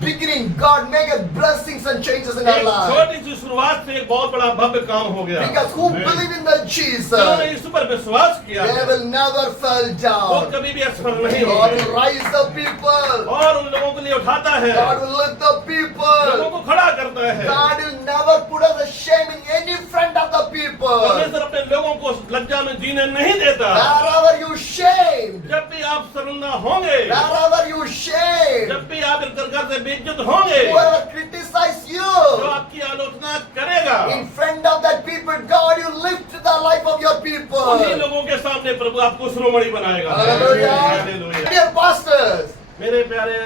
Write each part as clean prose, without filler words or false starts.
beginning, God make a blessings and changes in our एक life. छोटी सी शुरुआत से एक बहुत बड़ा भव्य काम हो गया। Because who believe in the जिन्होंने Jesus, यीशु पर विश्वास किया they है, will never fall वो down. कभी भी असफल नहीं God होंगे will rise the people. और उन लोगों के लिए उठाता है, God will lift the लोगों people. को खड़ा करता है। God will never put us to shame in any front of the people. परमेश्वर अपने लोगों को लज्जा में जीने नहीं देता। Wherever you shamed, जब भी आप शर्मिंदा होंगे, wherever you shamed, जब भी आप इस प्रकार से बेइज्जत होंगे, whoever criticize जो you, आपकी आलोचना करेगा, in front of that people, God, you lift the life of your उन्हीं people. लोगों के सामने प्रभु आपको शिरोमणि बनाएगा। Hallelujah. हालेलुया। Dear pastors, मेरे प्यारे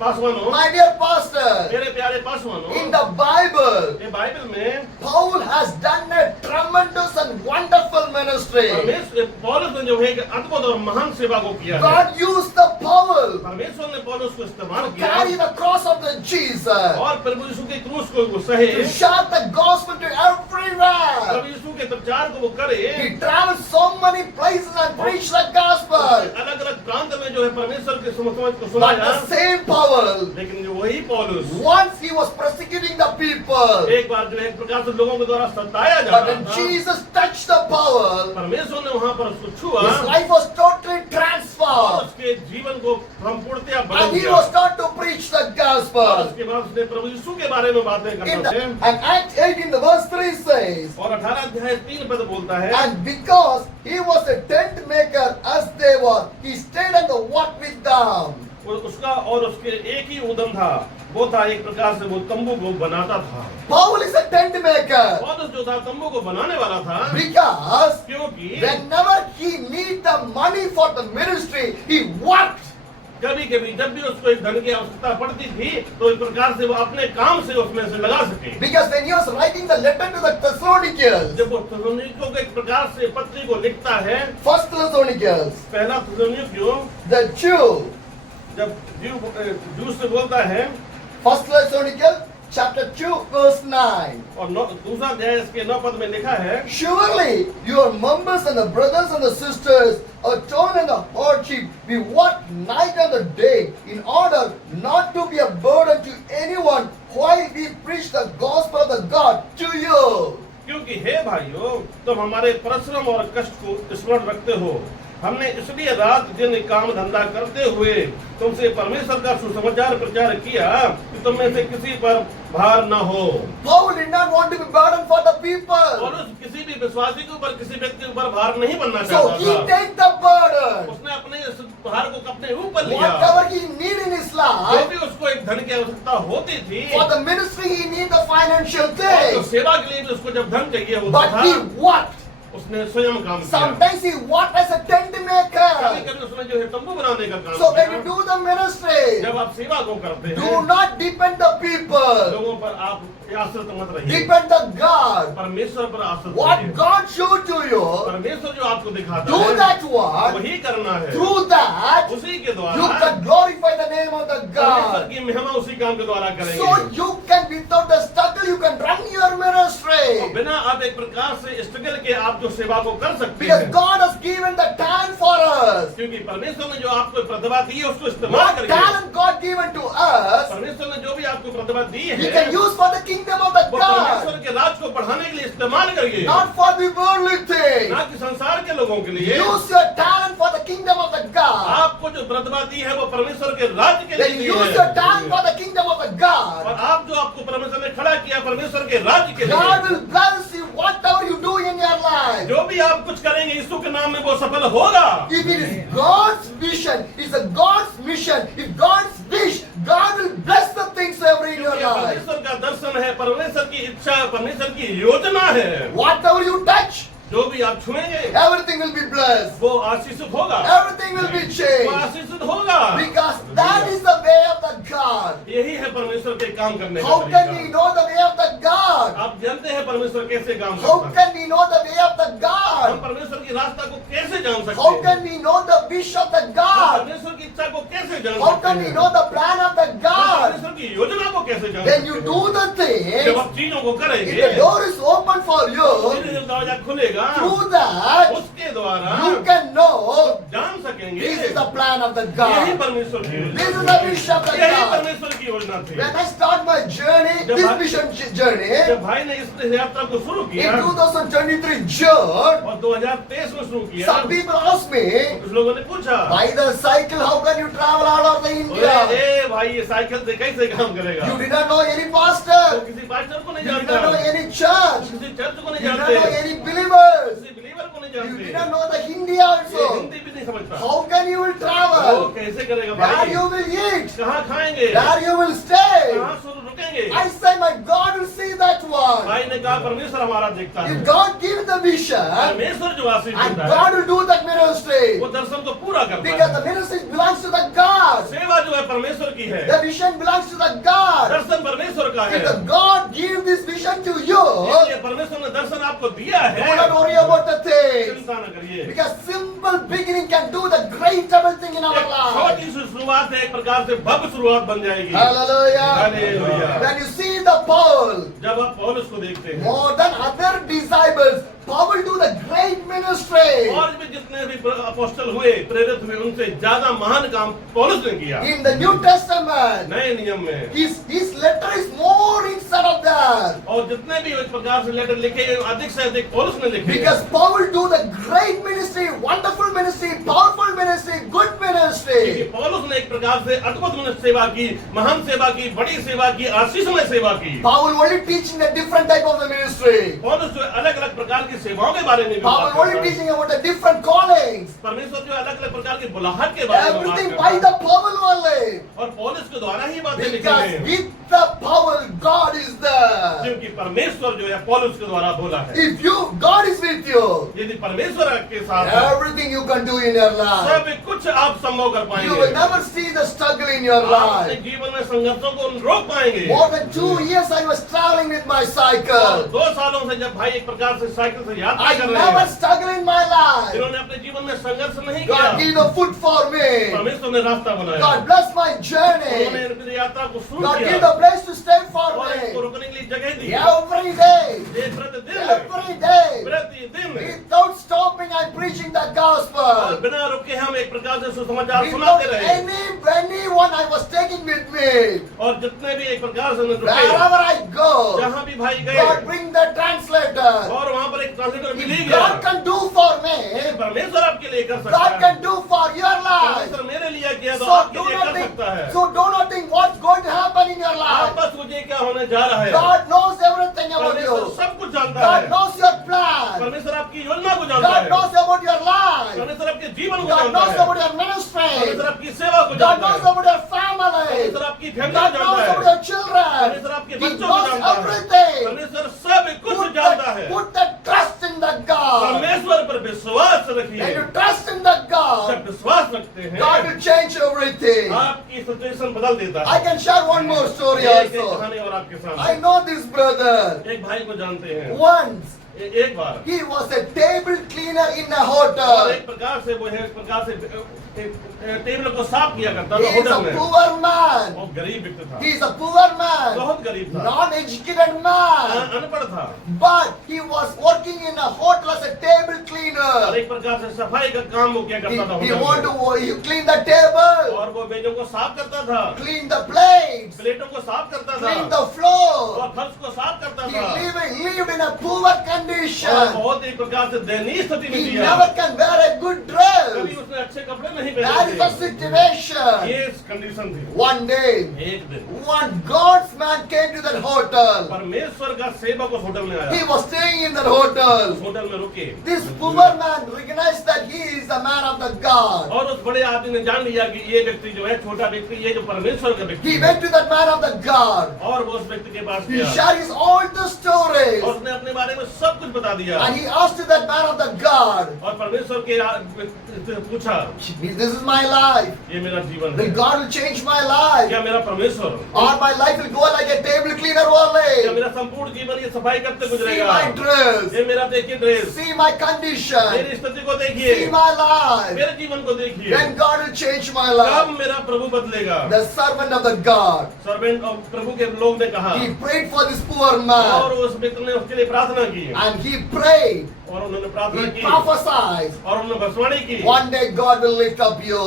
पासवानों, my dear pastor, मेरे प्यारे पासवानों, in the Bible, ये बाइबल में Paul has done a tremendous and wonderful ministry. परमेश्वर पौलुस ने जो है एक अद्भुत और महान सेवा को किया है। God used the Paul परमेश्वर ने पौलुस को इस्तेमाल to किया carry the cross of the Jesus, और प्रभु यीशु के क्रूस को वो सहे, to shout the gospel to everywhere. प्रभु यीशु के प्रचार को वो करे। He traveled so many places and preached the gospel. अलग अलग प्रांत में जो है परमेश्वर के समझ को But सुनाया। the same Paul, लेकिन जो वही पौलुस once he was persecuting the people, एक बार जो है एक प्रकार से लोगों के द्वारा सताया जा but रहा when था, Jesus touched the Paul, परमेश्वर ने वहां पर उसको छुआ his life was totally और transformed. उसके जीवन को संपूर्णतया बदल And he दिया। was taught to preach the और gospel. उसके बाद उसने प्रभु यीशु के बारे में बातें In करना the, थे। and Acts 18, the verse 3 says, और 18 अध्याय 3 पद बोलता है, and because he was a tent maker as they were, he stayed and walked with them. उसका और उसके एक ही उद्यम था, वो था एक प्रकार से वो तंबू को बनाता था। Paul is a tent maker पौलुस जो था तंबू को बनाने वाला था, because क्योंकि whenever he need the money for the ministry, he worked. कभी कभी जब भी उसको एक धन की आवश्यकता पड़ती थी तो इस प्रकार से वो अपने काम से उसमें से लगा सके। Because when he was writing the letter to the Thessalonians, जब वो थेसलोनिकियों को एक प्रकार से पत्री को लिखता है, First Thessalonians, पहला थेसलोनिकियों the Jew, जब जूस से बोलता है First Thessalonians chapter 2 verse 9. और दूसरा अध्याय इसके 9 पद में लिखा है, Surely your members and the brothers and the sisters are torn in the hardship. We work night and the day in order not to be a burden to anyone while we preach the gospel of the God to you. क्योंकि हे भाइयों तुम हमारे परिश्रम और कष्ट को स्मरण रखते हो, हमने इसलिए रात दिन काम धंधा करते हुए तुमसे परमेश्वर का सुसमाचार प्रचार किया कि तुम में से किसी पर भार न हो। Paul did not want to be burden for the people, और उस किसी भी विश्वासी के ऊपर किसी व्यक्ति के ऊपर भार नहीं बनना so चाहता he था। take the burden. उसने अपने इस भार को अपने ऊपर लिया। Whatever he need in his जो life, भी उसको एक धन की आवश्यकता होती थी, for the ministry he need the financial और तो things, सेवा के लिए भी उसको जब धन चाहिए होता but था, he worked. उसने स्वयं काम किया। Sometimes he worked as a tent कभी maker. कभी उसने जो है तंबू बनाने का काम So when किया। you do the ministry, जब आप सेवा को करते do हैं, not depend the people. लोगों पर आप आश्रित मत रहिए, Depend the God. परमेश्वर पर आश्रित What रहिए। God showed to you, परमेश्वर जो आपको दिखाता do है that work. वही करना है। Through that, उसी के you द्वारा can glorify the name of the परमेश्वर God. की महिमा उसी काम के द्वारा करेंगे। So you can, without the struggle, you can run your और ministry. बिना आप एक प्रकार से स्ट्रगल के आप जो सेवा को कर सकते Because हैं, God has given the talent for us. क्योंकि परमेश्वर ने जो आपको प्रतिभा दी है उसको इस्तेमाल What करिए। talent God given to us, परमेश्वर ने जो भी आपको प्रतिभा दी we है can use for the kingdom of the वो God. परमेश्वर के राज को बढ़ाने के लिए इस्तेमाल करिए, Not for the worldly things. ना कि संसार के लोगों के लिए। Use your talent for the kingdom of the God. आपको जो प्रतिभा दी है वो परमेश्वर के राज्य के लिए Then दी use your है, talent for the kingdom of the और God. आप जो आपको परमेश्वर ने खड़ा किया परमेश्वर के राज्य के God लिए, will bless you whatever you do in your life. जो भी आप कुछ करेंगे यीशु के नाम में वो सफल होगा। If it is God's vision, it's a God's mission. If God's wish, God will bless the things every in your क्योंकि life. परमेश्वर का दर्शन है, परमेश्वर की इच्छा है, परमेश्वर की योजना है। Whatever you touch, जो भी आप छुएंगे everything will be blessed. वो आशीषित होगा, Everything will be वो changed. आशीषित होगा। Because that is the way of the God. यही है परमेश्वर के काम करने का How can we तरीका। know the way of the God? आप जानते हैं परमेश्वर कैसे काम How करता है। can we know the way of the हम God? परमेश्वर की रास्ता को कैसे जान सकते How हैं? can we know the wish of the हम God? परमेश्वर की इच्छा को कैसे जान How सकते can we हैं? know the plan of the हम God? परमेश्वर की योजना को कैसे जान When सकते you हैं? do the जब things, आप चीजों को if करेंगे, the door is open for you, धीरे-धीरे दरवाजा खुलेगा, through that, उसके द्वारा you can know जान सकेंगे this is the plan of the यही God. परमेश्वर की This is योजना the wish of the है, यही God. परमेश्वर की योजना थी। When I start my journey, जब this भाई- mission journey, जब भाई ने इस यात्रा को शुरू in किया 2023 June, और 2023 में शुरू किया, some people asked me, कुछ लोगों ने पूछा, by the cycle, how can you travel all over the India? ए भाई ये साइकिल से कैसे काम करेगा? You did not know any तो pastor. किसी पास्टर को नहीं You did जानता, not know any church. किसी चर्च को You नहीं did not जानते, know any believers. किसी बिलीवर को नहीं You जानते, did not know the Hindi ये also. हिंदी भी नहीं समझता। How can you will वो travel? कैसे करेगा Where भाई? you will eat? कहाँ खाएंगे? Where you will stay? कहाँ रुकेंगे? I say my God will see that one. भाई ने कहा परमेश्वर हमारा देखता है। If God gives the vision, परमेश्वर जो आशीष and देता है, God will do that ministry. वो दर्शन को पूरा करता Because है। the ministry belongs to the God. सेवा जो है परमेश्वर की है, The vision belongs to the God. दर्शन परमेश्वर का है। If the God gives this vision to you, इसलिए परमेश्वर ने दर्शन आपको दिया do है, not worry about the things. चिंता न करिए। Because simple beginning can do the greatable thing in our एक life. छोटी सी शुरुआत है, एक प्रकार से भव्य शुरुआत बन जाएगी। Hallelujah. Hallelujah. When you see the Paul, जब आप पौलुस को देखते हैं, more than other disciples, Paul will do the great ministry. और भी जितने भी अपोस्टल हुए, प्रेरित हुए, उनसे ज्यादा महान काम पौलुस ने किया। In the New Testament, नए नियम में his letter is more instead of that. और जितने भी एक प्रकार से लेटर लिखे हैं, अधिक से अधिक पौलुस ने लिखे हैं। Because Paul will do the great ministry, wonderful ministry, powerful ministry, good क्योंकि ministry. पौलुस ने एक प्रकार से अद्भुत मनुष्य सेवा की, महान सेवा की, बड़ी सेवा की, आशीषमय सेवा की। Paul will only teaching a different type of the ministry. पौलुस जो अलग अलग प्रकार की सेवाओं के बारे में भी Paul बात will only करता है। teaching about the different callings. परमेश्वर जो अलग अलग प्रकार की बुलाहट के बारे में बात Everything करता by है। the Paul only. और पौलुस के द्वारा ही बातें लिखी Because हैं, with the Paul, God is there. क्योंकि परमेश्वर जो है पौलुस के द्वारा बोला है। If you, God is with you, यदि परमेश्वर आपके साथ है, everything you can do in your life. सब कुछ आप संभव कर You पाएंगे। will never see the struggle in your आप अपने life. जीवन में संघर्षों को रोक पाएंगे। More than 2 years I was traveling with my और cycle. 2 सालों से जब भाई एक प्रकार से साइकिल से यात्रा I कर रहे never हैं, struggled in my life. इन्होंने अपने जीवन में संघर्ष नहीं किया। God gave the food for me. परमेश्वर ने रास्ता बनाया। God bless my उन्होंने journey. अपनी यात्रा को शुरू God किया gave the place to stay for और इसको me. रुकने के लिए जगह दी। Every day. ये प्रतिदिन Every day. प्रतिदिन Without stopping, I'm preaching the और gospel. बिना रुके हम एक प्रकार से सुसमाचार Without सुनाते रहे। anyone I was taking with me. और जितने भी एक प्रकार से रुके, Wherever I go, जहाँ भी भाई गए God bring the translator. और वहाँ पर एक ट्रांसलेटर मिल ही If गया। God can do for me, परमेश्वर आपके लिए कर सकता God है। can do for your life. परमेश्वर मेरे लिए किया तो So आपके do लिए not कर think, सकता है। so do not think what's going to happen in your आप life. बस मुझे क्या होने जा रहा है। God knows everything about परमेश्वर you. सब कुछ जानता God है। knows your plan. परमेश्वर आपकी योजना को जानता God है। knows about your life. परमेश्वर आपके जीवन को God जानता knows है। about your ministry. परमेश्वर आपकी सेवा को God जानता knows है। about your family. परमेश्वर आपकी फैमिली God को knows जानता about है। your children. परमेश्वर आपके He बच्चों को knows जानता है। everything. परमेश्वर सब कुछ जानता है। Put the trust in the God. परमेश्वर पर विश्वास When रखिए। you trust in the जब God, विश्वास रखते हैं, God will change everything. आपकी सिचुएशन बदल देता I है। can share one more story एक also. कहानी और आपके I सामने। know this brother. एक भाई को जानते हैं। Once एक बार he was a table cleaner in a और hotel. एक प्रकार से वो है, एक प्रकार से टेबल को साफ किया करता He था is होटल a में। poor man. वो गरीब व्यक्ति था, He is a poor man. बहुत गरीब था, Non-educated man. अनपढ़ था But he was working in a hotel as a table और cleaner. एक प्रकार से सफाई का काम वो क्या He, करता था he होटल want में। to you clean the table, और वो मेजों को साफ करता था, clean the plates, प्लेटों को साफ करता clean था the floor. और फर्श को साफ करता He था lived in a poor और condition. बहुत एक प्रकार से दयनीय स्थिति में He दिया। never can wear a good dress. कभी उसने अच्छे कपड़े नहीं That is the पहने थे। situation. ये कंडीशन थी। One day, एक दिन one God's man came to that hotel. परमेश्वर का सेवक उस होटल में He आया। was staying in that hotel. उस होटल में रुके। This poor man recognized that he is the man of the God. और उस बड़े आदमी ने जान लिया कि ये व्यक्ति जो है, छोटा व्यक्ति, ये जो परमेश्वर का व्यक्ति He है। went to that man of the God. और वो उस व्यक्ति के पास He गया shared his all the stories. और उसने अपने बारे में सब कुछ बता दिया। And he asked that man of the God, और परमेश्वर के पूछा, this is my life. ये मेरा जीवन है, Will God will change my life? क्या मेरा परमेश्वर, Or my life will go like a table cleaner क्या only? मेरा संपूर्ण जीवन ये सफाई करते See गुजरेगा? my dress. ये मेरा देखिए ड्रेस, See my condition. मेरी स्थिति को देखिए, See my life. मेरे जीवन को देखिए। Then God will change my कब life. मेरा प्रभु बदलेगा? The servant of the God. Servant और प्रभु के लोग ने कहा He prayed for this poor और man. उस व्यक्ति ने उसके लिए प्रार्थना की And he prayed. और उन्होंने प्रार्थना He की prophesied, और उन्होंने भविष्यवाणी की one day God will lift up you.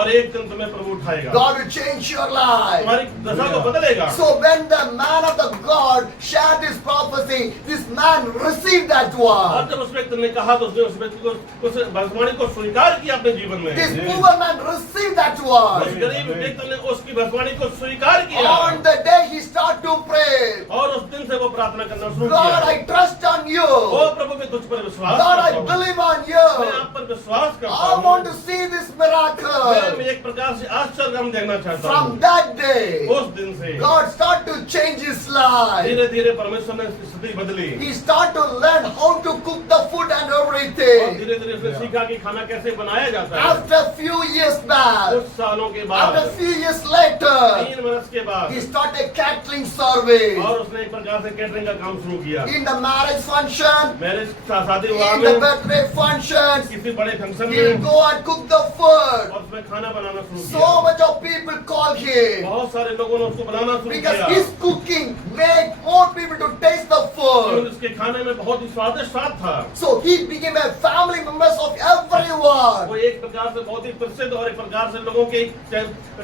और एक दिन तुम्हें प्रभु उठाएगा, God will change your life. तुम्हारी दशा को बदलेगा। So when the man of the God shared this prophecy, this man received that और word. जब उस व्यक्ति ने कहा तो उसने उस व्यक्ति को उस भविष्यवाणी को स्वीकार किया अपने जीवन में। This poor man received that उस word. गरीब व्यक्ति ने उसकी भविष्यवाणी को स्वीकार किया On the day he started to pray, और उस दिन से वो प्रार्थना करना शुरू God, किया। I trust on you. ओ प्रभु मैं तुझ पर विश्वास God, I करता हूँ, believe on मैं you. आप पर विश्वास करता I want हूँ। to see this मैं miracle. एक प्रकार से आश्चर्य हम देखना चाहता From हूँ। that day, उस दिन से God started to change his life. धीरे धीरे परमेश्वर ने उसकी स्थिति बदली He started to learn how to cook the food and और everything. धीरे धीरे उसने सीखा कि खाना कैसे बनाया जाता है। After a few years back, कुछ सालों के बाद, after a few years later, 3 वर्ष के बाद, he started a catering service. और उसने एक प्रकार से कैटरिंग का काम शुरू किया। In the marriage function, marriage शादी विवाह in the में, birthday functions, किसी बड़े फंक्शन he will में, go and cook the food. और उसमें खाना बनाना शुरू So किया। much of people call him बहुत सारे लोगों ने उसको बनाना शुरू because किया his cooking made more people to taste the क्योंकि food. उसके खाने में बहुत ही स्वादिष्ट स्वाद था। So he became a family members of everyone. वो एक प्रकार से बहुत ही प्रसिद्ध और एक प्रकार से लोगों के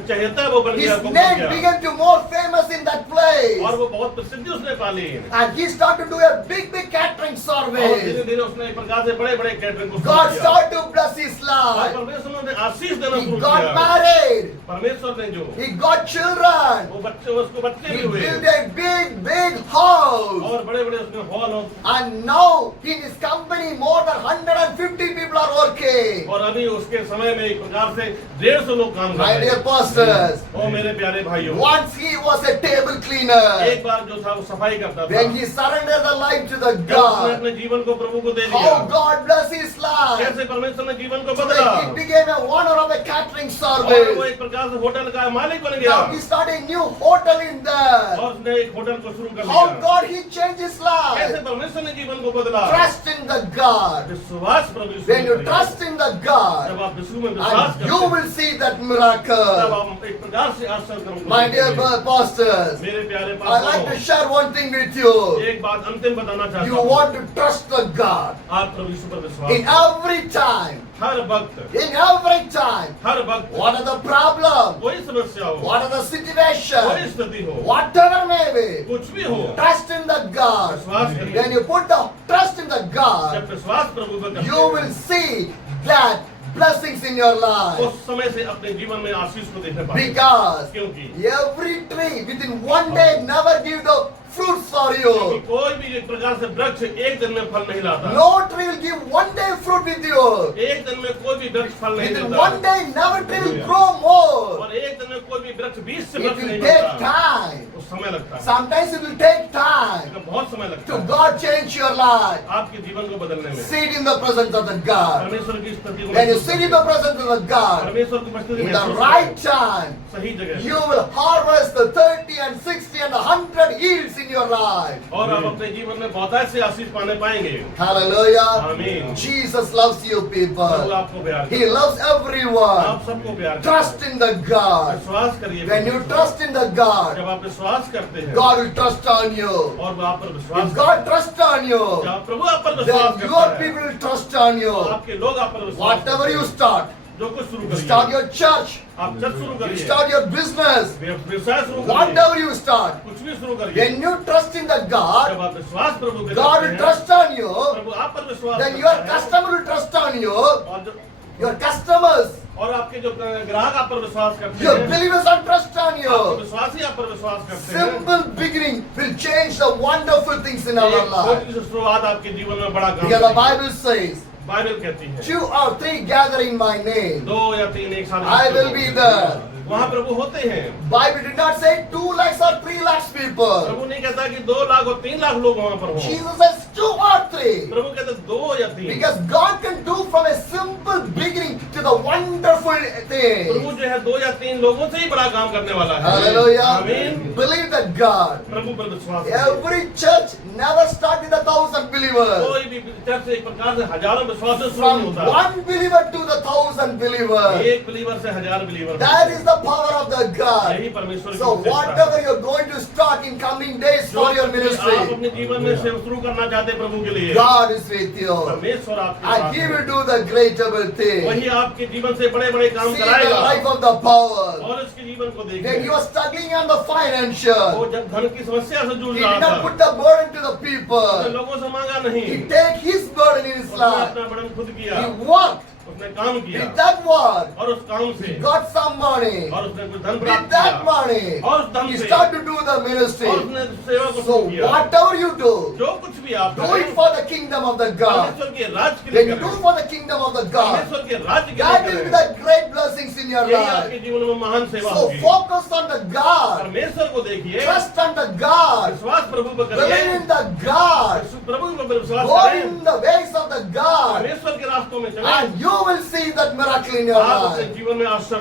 चहेता वो बन गया, His बन name गया। began to more famous in that place. और वो बहुत प्रसिद्धि उसने पाली And he started to do a big catering और धीरे service. धीरे उसने एक प्रकार से बड़े बड़े कैटरिंग को शुरू God किया। started to bless his और life. परमेश्वर ने आशीष देना He शुरू got किया। married. परमेश्वर ने जो He got children. वो बच्चे उसको बच्चे He भी हुए built a big house. और बड़े बड़े उसने हॉल और And now in his company more than 150 people are working. अभी उसके समय में एक प्रकार से 150 लोग काम कर My रहे dear हैं। pastors, ओ मेरे प्यारे भाइयों, once he was a table cleaner. एक बार जो था वो सफाई करता था। When he surrendered the life to the जब उसने God, अपने जीवन को प्रभु को दे दिया, how God bless his life. कैसे परमेश्वर ने जीवन को So बदला that he became a owner of a catering और वो service. एक प्रकार से होटल का मालिक बन गया Now he started a new hotel in there. और उसने एक होटल को शुरू कर How दिया। God he changed his कैसे life. परमेश्वर ने जीवन को बदला। Trust in the God. विश्वास प्रभु यीशु When में you करिए। trust in the God, जब आप यीशु में विश्वास and you करते हैं, will see that तब miracle. आप एक प्रकार से आश्चर्य कर्म को My dear देखेंगे। pastors, मेरे प्यारे I like to पास्टरों, share one thing with you. एक बात अंतिम बताना चाहता You हूँ। want to trust the God आप प्रभु यीशु पर विश्वास in every time. हर वक्त, In every time. हर वक्त What are the problems? कोई समस्या हो, What are the कोई situations? स्थिति हो, Whatever may be. कुछ भी हो, Trust in the God. विश्वास करिए। When you put the trust in the God, जब विश्वास प्रभु पर करते you will हैं, see that blessings in your life. उस समय से अपने जीवन में आशीष को देखने पाएंगे। Because क्योंकि every tree within one day never give the fruits for you. कोई भी एक प्रकार से वृक्ष एक दिन में फल नहीं लाता। No tree will give one day fruit with you. एक दिन में कोई भी वृक्ष फल नहीं Within देता। one day never tree will grow more. और एक दिन में कोई भी वृक्ष 20 से It वृक्ष will नहीं take बनता। time. उस समय लगता है, Sometimes it will take time इसमें बहुत समय लगता to है God change your life. आपके जीवन को बदलने में। Sit in the presence of the God. परमेश्वर की स्थिति को When you महसूस sit in करिए। the presence of the God, परमेश्वर की उपस्थिति in में the महसूस right करिए। time, सही जगह you will harvest the 30 and 60 and 100 yields in your life. और आप अपने जीवन में बहुत से आशीष पाने पाएंगे। Hallelujah. आमीन। Jesus loves you प्रभु people. आपको प्यार He करता है। loves everyone. आप सबको प्यार करता Trust है। in the God. विश्वास करिए। When you trust in the God, जब आप विश्वास करते हैं God will trust on you. और वो आप पर विश्वास If God trusts on you, जब प्रभु आप पर विश्वास then करता your है, people will trust on तो you. आपके लोग आप पर विश्वास Whatever करते you हैं। start, जो कुछ शुरू you करिए, start your church, आप चर्च शुरू you करिए, start your business, व्यवसाय शुरू करिए, whatever you start, कुछ भी शुरू करिए। when you trust in the God, जब आप विश्वास प्रभु पे God करते will हैं, trust on you, प्रभु आप पर विश्वास then करता your है, customer will trust on you, और जो your customers, और आपके जो ग्राहक आप पर विश्वास करते your हैं, believers will trust on आपके you. विश्वास ही आप पर विश्वास करते हैं। Simple beginning will change the wonderful things in our एक life. छोटी सी शुरुआत आपके जीवन में बड़ा काम Because the करेगी। Bible says, बाइबल कहती है 2 or 3 gather in my name, 2 या 3 एक साथ I will be there. वहाँ प्रभु होते हैं। Bible did not say 2 lakhs or 3 lakhs people. प्रभु नहीं कहता कि 2 लाख और 3 लाख लोग वहाँ पर हों। Jesus says 2 or 3. प्रभु कहते 2 या 3। Because God can do from a simple beginning to the wonderful thing. प्रभु जो है 2 या 3 लोगों से ही बड़ा काम करने वाला है। Hallelujah. आमीन। Believe that God. प्रभु पर विश्वास करिए। Every church never starts with 1,000 believers. कोई भी चर्च एक प्रकार से हजारों विश्वास से शुरू From नहीं होता। one believer to the 1,000 believers. एक बिलीवर से 1000 believer. That is the power of the God. यही परमेश्वर की So विशेषता है। whatever you're going to start in coming days जो for your कुछ भी आप ministry, अपने जीवन में सेवा शुरू करना आते प्रभु के लिए। God is with you. परमेश्वर आपके And साथ He है। will do the greater thing. वही आपके जीवन से बड़े बड़े काम See the कराएगा life of the power. और इसके जीवन को When देखिए। he was struggling on the financial, वो जब धन की समस्या से जूझ he रहा did not था, put the burden to the उसने people. लोगों से मांगा नहीं, He take his burden in his उसने life. अपना बड़न खुद किया, He worked. उसने काम किया With that work, और उस काम से he got some money. और उसने कुछ धन With प्राप्त that किया money, और उस धन he से started to do the ministry. और उसने सेवा को So शुरू किया। whatever you do, जो कुछ भी आप do करें, it for the kingdom of the God. परमेश्वर के राज के When लिए you do करें, for the kingdom of the God, परमेश्वर के राज्य के that लिए will be करें, the great blessings in your यही life. आपके जीवन में महान सेवा So होगी। focus on the God. परमेश्वर को देखिए, Trust on the God. विश्वास प्रभु पर Believe करिए, in the God. प्रभु पर विश्वास Go करें, in the ways of the God. परमेश्वर के रास्तों में चलें, And you will see that miracle in your आप अपने life. जीवन में आश्चर्य